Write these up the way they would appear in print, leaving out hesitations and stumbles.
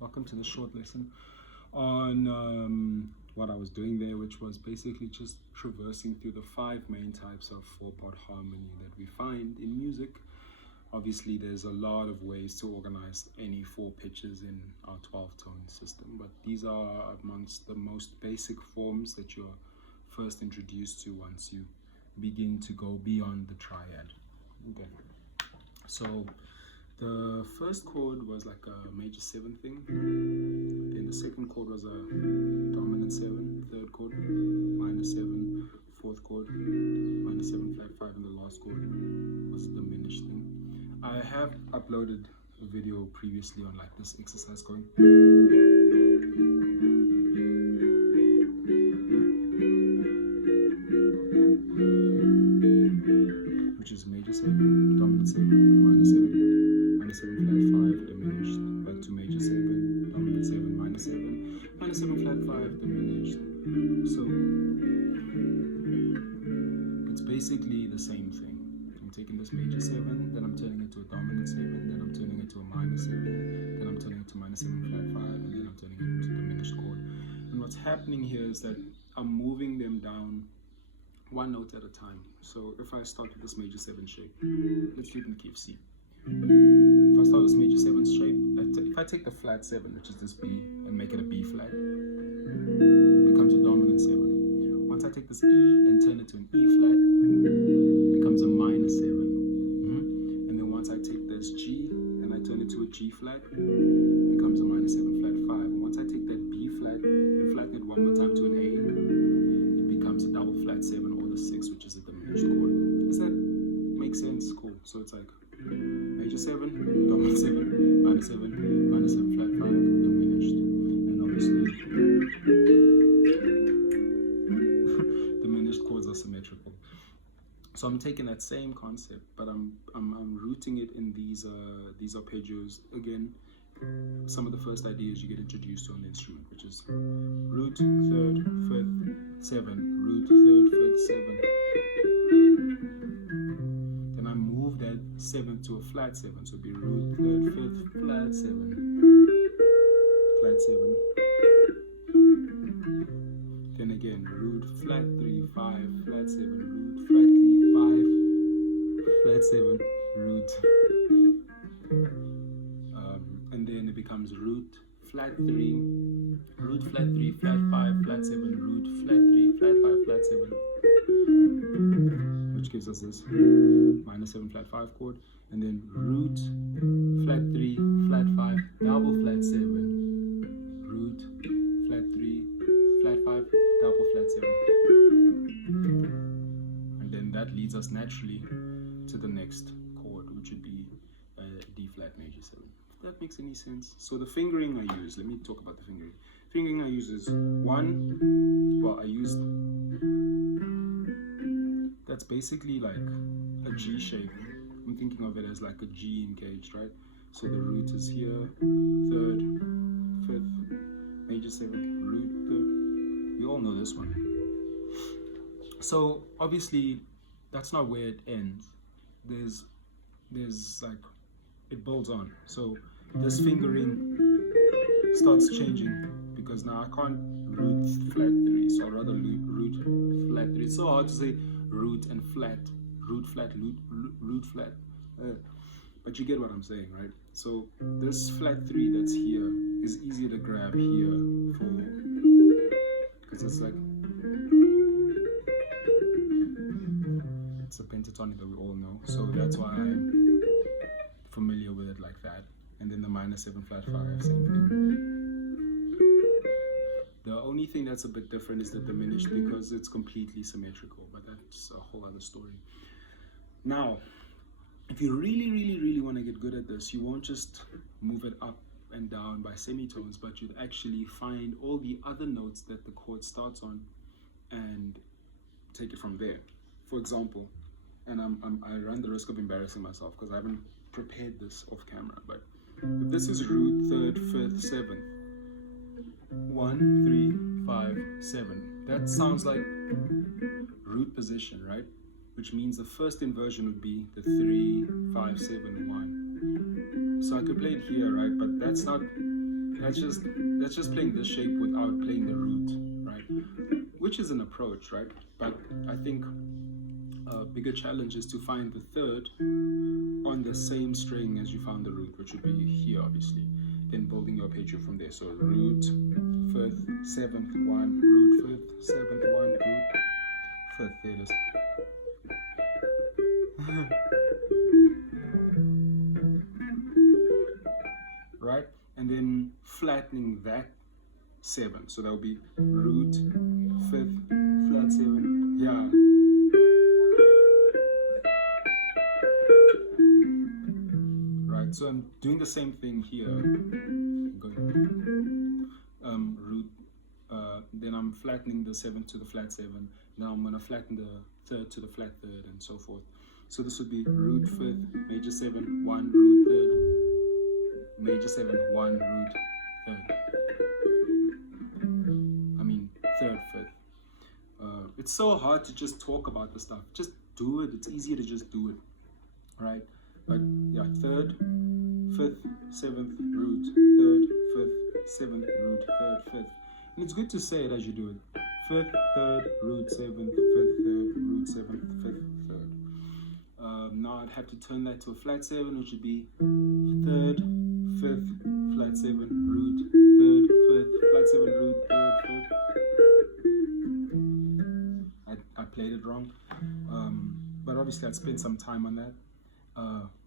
Welcome to the short lesson on what I was doing there, which was basically just traversing through the 5 main types of 4-part harmony that we find in music. Obviously, there's a lot of ways to organize any 4 pitches in our 12-tone system, but these are amongst the most basic forms that you're first introduced to once you begin to go beyond the triad. Okay, so the first chord was like a major 7 thing, then the second chord was a dominant 7, third chord minor 7, fourth chord minor 7 flat 5, and the last chord was a diminished thing. I have uploaded a video previously on like this exercise going. Which is major 7, dominant 7, minor 7, minor 7 flat 5, diminished, back to major 7, dominant 7, minor 7, minor 7 flat 5, diminished. So it's basically the same thing. I'm taking this major 7, then I'm turning it to a dominant 7, then I'm turning it to a minor 7, then I'm turning it to minor 7 flat 5, and then I'm turning it into a diminished chord. And what's happening here is that I'm moving them down 1 note at a time. So if I start with this major 7 shape, let's do it in the key of C. If I start with this major 7 shape, if I take the flat 7, which is this B, and make it a B flat, it becomes a dominant 7. Once I take this E and turn it to an E flat, it becomes a minor 7. And then once I take this G and I turn it to a G flat, it becomes a minor 7 flat 5. And once I take that B flat and flatten it 1 more time to an A, it becomes a double flat 7, or the 6, which is a diminished chord. Does that make sense? Cool. So it's like major 7, dominant 7, minor 7, minor 7 flat 5, diminished. And obviously diminished chords are symmetrical. So I'm taking that same concept, but I'm rooting it in these arpeggios. Again, some of the first ideas you get introduced to an instrument, which is root, 3rd, 5th, 7, root, 3rd, 5th, 7. Then I move that 7 to a flat 7, so it'd be root, 3rd, 5th, flat 7, flat 7. Then again, root, flat 3, 5, flat 7, root, flat 3, 5, flat 7, root. And then it becomes root, flat 3, root, flat 3, flat 5, flat 7, root, flat 3, flat 5, flat 7, which gives us this minor 7 flat 5 chord, and then root, flat 3, flat 5, double flat 7, root, flat 3, flat 5, double flat 7. And then that leads us naturally to the next chord, which would be D flat major 7. If that makes any sense. So the fingering I use, let me talk about the fingering. Fingering I use is 1, well, I used, that's basically like a G shape. I'm thinking of it as like a G engaged, right? So the root is here, 3rd, 5th, major 7th, root, 3rd. We all know this one. So obviously that's not where it ends. There's like, it builds on. So this fingering starts changing because now I can't root flat 3, so I'd rather root flat 3. It's so hard to say root and flat, root flat, root flat. But you get what I'm saying, right? So this flat 3 that's here is easier to grab here because it's like, it's a pentatonic that we all know. So that's why I'm familiar with it like that. And then the minor 7 flat 5, same thing. The only thing that's a bit different is the diminished, because it's completely symmetrical, but that's a whole other story. Now, if you really want to get good at this, you won't just move it up and down by semitones, but you'd actually find all the other notes that the chord starts on and take it from there. For example, and I run the risk of embarrassing myself because I haven't prepared this off camera, but if this is root, third, fifth, seventh, 1, 3, 5, 7, that sounds like root position, right? Which means the first inversion would be the 3, 5, 7, 1. So I could play it here, right? But that's just playing this shape without playing the root, right? Which is an approach, right? But I think a bigger challenge is to find the third on the same string as you found the root, which would be here, obviously. Then building your arpeggio from there. So root, fifth, seventh, 1, root, fifth, seventh, 1, root, fifth. There it is. Right, and then flattening that 7, so that would be root, fifth, flat 7, yeah. Right, so I'm doing the same thing here. Root, then I'm flattening the 7th to the flat 7. Now I'm gonna flatten the 3rd to the flat 3rd, and so forth. So this would be root 5th, major 7, 1, root 3rd, major 7, 1, root 3rd. I mean 3rd, 5th. It's so hard to just talk about the stuff. Just do it. It's easier to just do it, right? But yeah, 3rd, 5th, 7th, root 3rd, 5th, 7th, root 3rd, 5th. And it's good to say it as you do it. 5th, 3rd, root 7th, 5th, 3rd, root 7th, 5th, 3rd. Now I'd have to turn that to a flat 7, which would be 3rd, 5th, flat 7, root 3rd, 5th, flat 7, root 3rd, 5th. I played it wrong, but obviously I'd spent some time on that.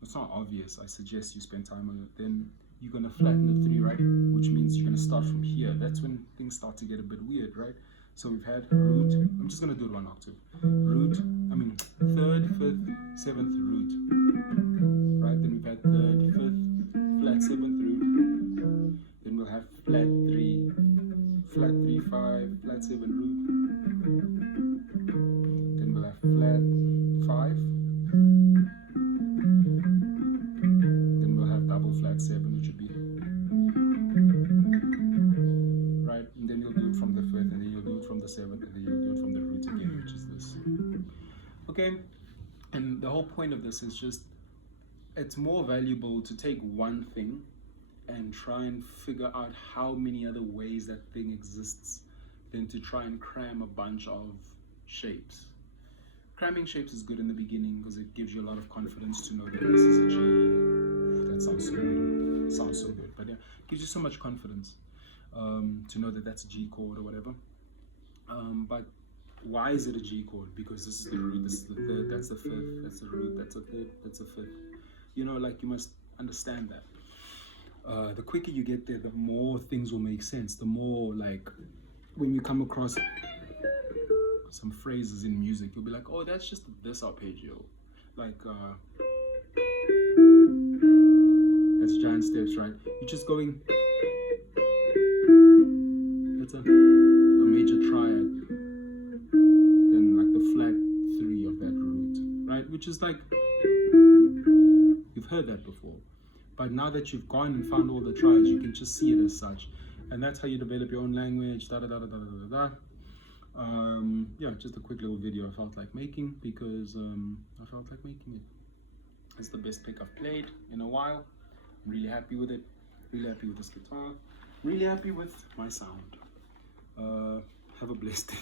It's not obvious. I suggest you spend time on it. Then you're gonna flatten the 3, right? Which means you're gonna start from here. That's when things start to get a bit weird, right? So we've had root. I'm just gonna do it 1 octave. Root. 3rd, 5th, 7th root. Right. Then we've had 3rd, 5th, flat 7th root. Then we'll have flat 3, flat 3, 5, flat 7 root. Then we'll have flat 5. Then we'll have double flat 7, which would be right. And then you'll do it from the 5th, and then you'll do it from the 7th, and then you'll do it from the root again, which is this. Okay, and the whole point of this is just, it's more valuable to take one thing and try and figure out how many other ways that thing exists than to try and cram a bunch of shapes. Cramming shapes is good in the beginning because it gives you a lot of confidence to know that this is a G. That sounds so good. It sounds so good, but yeah, it gives you so much confidence to know that that's a G chord or whatever. But why is it a G chord? Because this is the root, this is the 3rd, that's the 5th, that's the root, that's a 3rd, that's a 5th. You know, like, you must understand that. The quicker you get there, the more things will make sense. The more, like, when you come across some phrases in music, you'll be like, oh, that's just this arpeggio. Like, that's giant steps, right? You're just going, it's a major triad. Flat 3 of that root, right? Which is like, you've heard that before, but now that you've gone and found all the triads, you can just see it as such, and that's how you develop your own language. Yeah, just a quick little video I felt like making because I felt like making it. It's the best pick I've played in a while. I'm really happy with it. Really happy with this guitar. Really happy with my sound. Have a blessed day.